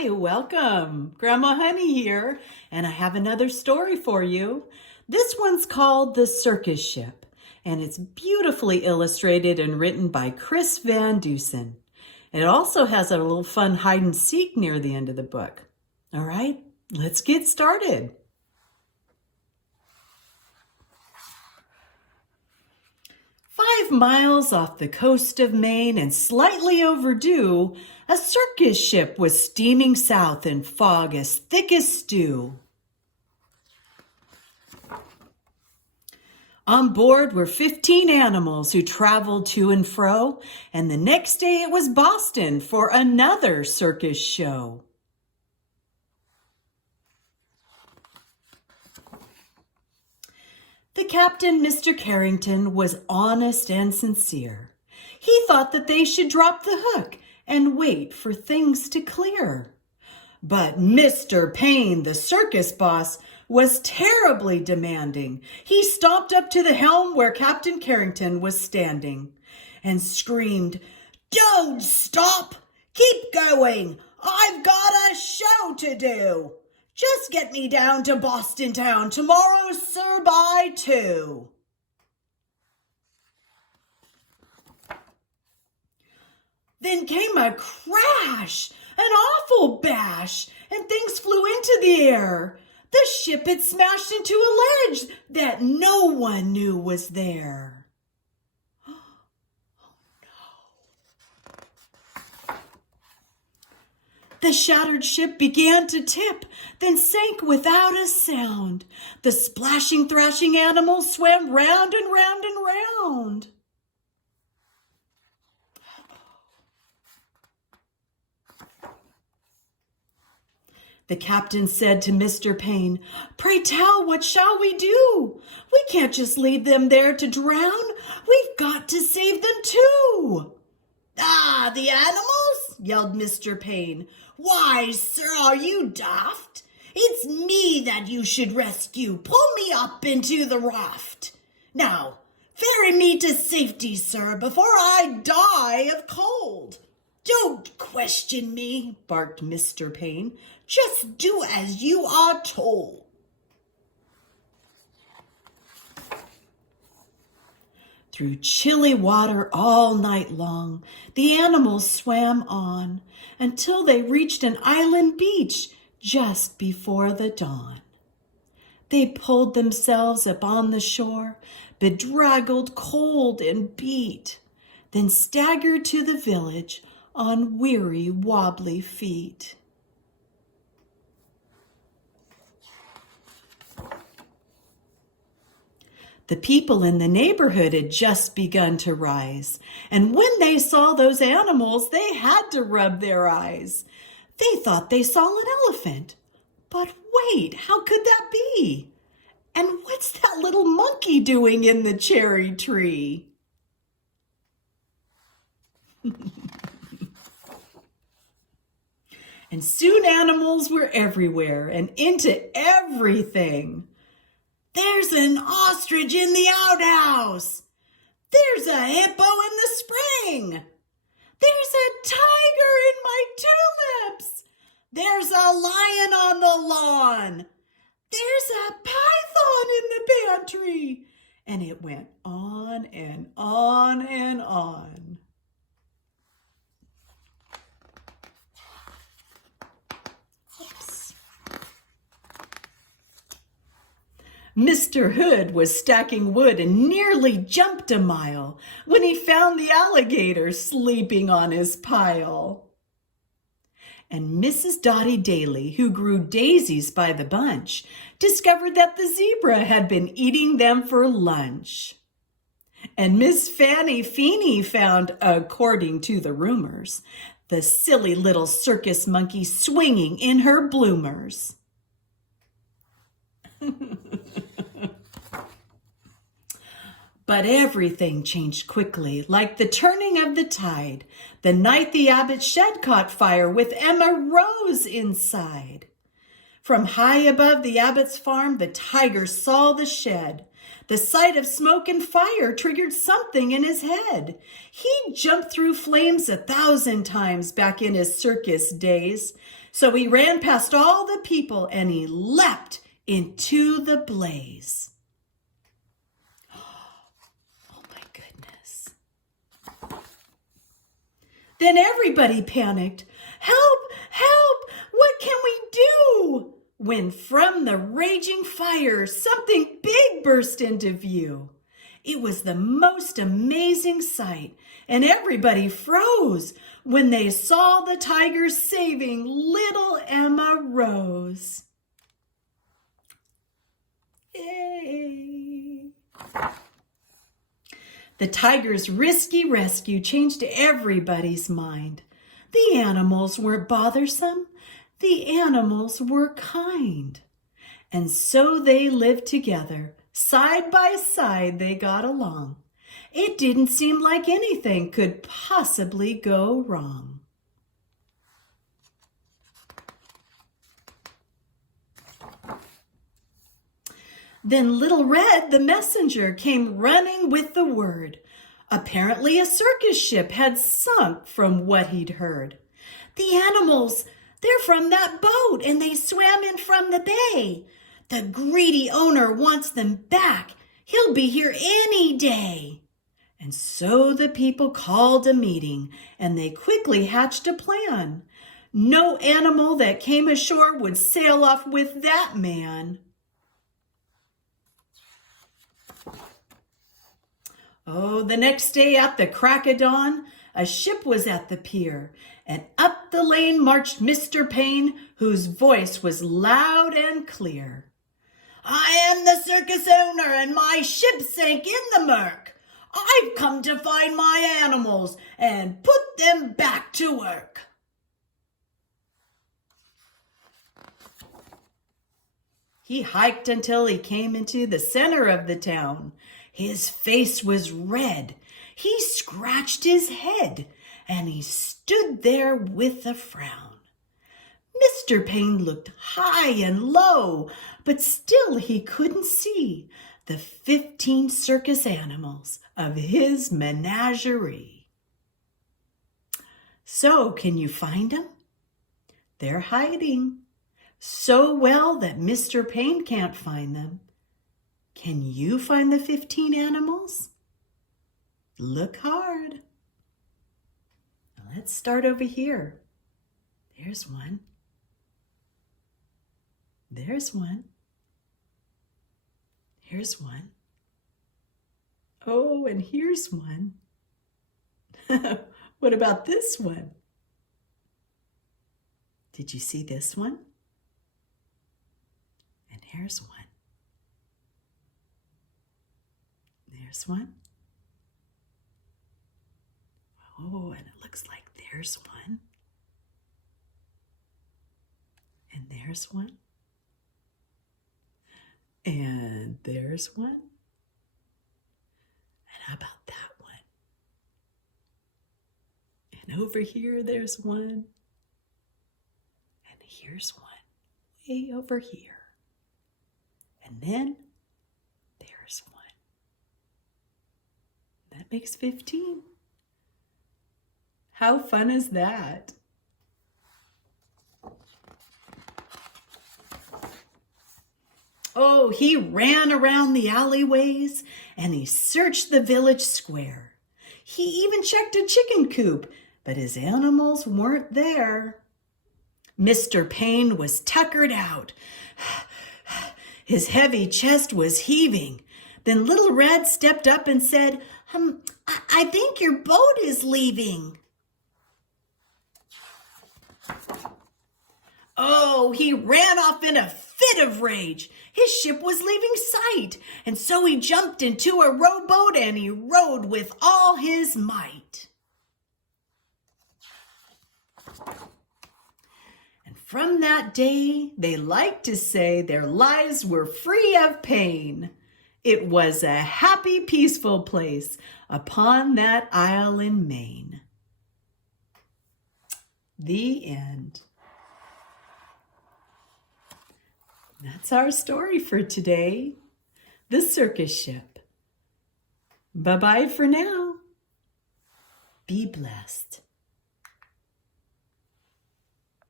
Hi, welcome. Grandma Honey here, and I have another story for you. This one's called The Circus Ship, and it's beautifully illustrated and written by Chris Van Dusen. It also has a little fun hide and seek near the end of the book. All right, let's get started. "5 miles off the coast of Maine and slightly overdue, a circus ship was steaming south in fog as thick as stew. On board were 15 animals who traveled to and fro, and the next day it was Boston for another circus show. The captain, Mr. Carrington, was honest and sincere. He thought that they should drop the hook and wait for things to clear. But Mr. Payne, the circus boss, was terribly demanding. He stomped up to the helm where Captain Carrington was standing and screamed, "Don't stop! Keep going! I've got a show to do! Just get me down to Boston town tomorrow, sir, by 2. Then came a crash, an awful bash, and things flew into the air. The ship had smashed into a ledge that no one knew was there. The shattered ship began to tip, then sank without a sound. The splashing, thrashing animals swam round and round and round. The captain said to Mr. Payne, "Pray tell, what shall we do? We can't just leave them there to drown. We've got to save them too." "Ah, the animals?" yelled Mr. Payne. "Why, sir, are you daft? It's me that you should rescue. Pull me up into the raft. Now, ferry me to safety, sir, before I die of cold." "Don't question me," barked Mr. Payne. "Just do as you are told." Through chilly water all night long, the animals swam on until they reached an island beach just before the dawn. They pulled themselves up on the shore, bedraggled, cold, and beat, then staggered to the village on weary, wobbly feet. The people in the neighborhood had just begun to rise, and when they saw those animals, they had to rub their eyes. They thought they saw an elephant. But wait, how could that be? And what's that little monkey doing in the cherry tree? And soon animals were everywhere and into everything. "There's an ostrich in the outhouse. There's a hippo in the spring. There's a tiger in my tulips. There's a lion on the lawn. There's a python in the pantry." And it went on and on and on. Mr. Hood was stacking wood and nearly jumped a mile when he found the alligator sleeping on his pile. And Mrs. Dottie Daly, who grew daisies by the bunch, discovered that the zebra had been eating them for lunch. And Miss Fanny Feeney found, according to the rumors, the silly little circus monkey swinging in her bloomers. But everything changed quickly, like the turning of the tide, the night the Abbott shed caught fire with Emma Rose inside. From high above the Abbott's farm, the tiger saw the shed. The sight of smoke and fire triggered something in his head. He jumped through flames 1,000 times back in his circus days. So he ran past all the people and he leapt into the blaze. Oh my goodness. Then everybody panicked. Help! Help! What can we do? When from the raging fire, something big burst into view. It was the most amazing sight, and everybody froze when they saw the tigers saving little Emma Rose. Yay! The tiger's risky rescue changed everybody's mind. The animals weren't bothersome. The animals were kind. And so they lived together. Side by side they got along. It didn't seem like anything could possibly go wrong. Then Little Red, the messenger, came running with the word. Apparently a circus ship had sunk from what he'd heard. The animals, they're from that boat and they swam in from the bay. The greedy owner wants them back. He'll be here any day. And so the people called a meeting and they quickly hatched a plan. No animal that came ashore would sail off with that man. Oh, the next day at the crack of dawn, a ship was at the pier, and up the lane marched Mr. Payne, whose voice was loud and clear. I am the circus owner, and my ship sank in the murk. I've come to find my animals and put them back to work. He hiked until he came into the center of the town. His face was red. He scratched his head, and he stood there with a frown. Mr. Payne looked high and low, but still he couldn't see the 15 circus animals of his menagerie. So, can you find them? They're hiding so well that Mr. Payne can't find them. Can you find the 15 animals? Look hard. Now let's start over here. There's one. There's one. Here's one. Oh, and here's one. What about this one? Did you see this one? And here's one. There's one. Oh, and it looks like there's one. And there's one. And there's one. And how about that one? And over here, there's one. And here's one way over here. And then there's one. That makes 15. How fun is that? Oh, he ran around the alleyways and he searched the village square. He even checked a chicken coop, but his animals weren't there. Mr. Payne was tuckered out. His heavy chest was heaving. Then Little Red stepped up and said, I think your boat is leaving. Oh, he ran off in a fit of rage. His ship was leaving sight, and so he jumped into a rowboat and he rowed with all his might. And from that day, they liked to say their lives were free of pain. It was a happy, peaceful place upon that isle in Maine. The end. That's our story for today. the Circus Ship. Bye-bye for now. Be blessed.